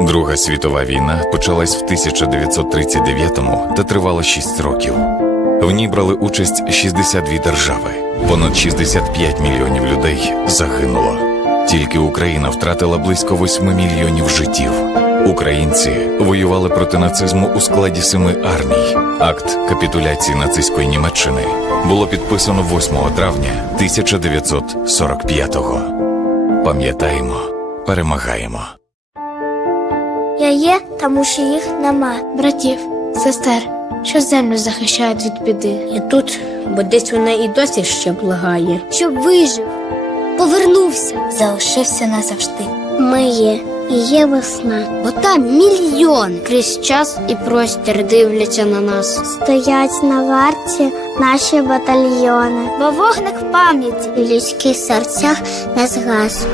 Друга світова війна почалась в 1939-му та тривала 6 років. В ній брали участь 62 держави. Понад 65 мільйонів людей загинуло. Тільки Україна втратила близько 8 мільйонів життів. Українці воювали проти нацизму у складі семи армій. Акт капітуляції нацистської Німеччини було підписано 8 травня 1945-го. Пам'ятаємо, перемагаємо. Я є, тому що їх нема. Братів, сестер, що землю захищають від біди. Я тут, бо десь вона і досі ще благає. Щоб вижив, повернувся, залишився назавжди. Ми є. І є весна, бо там мільйон крізь час і простір дивляться на нас. Стоять на варті наші батальйони, бо вогник пам'яті в людських серцях не згас.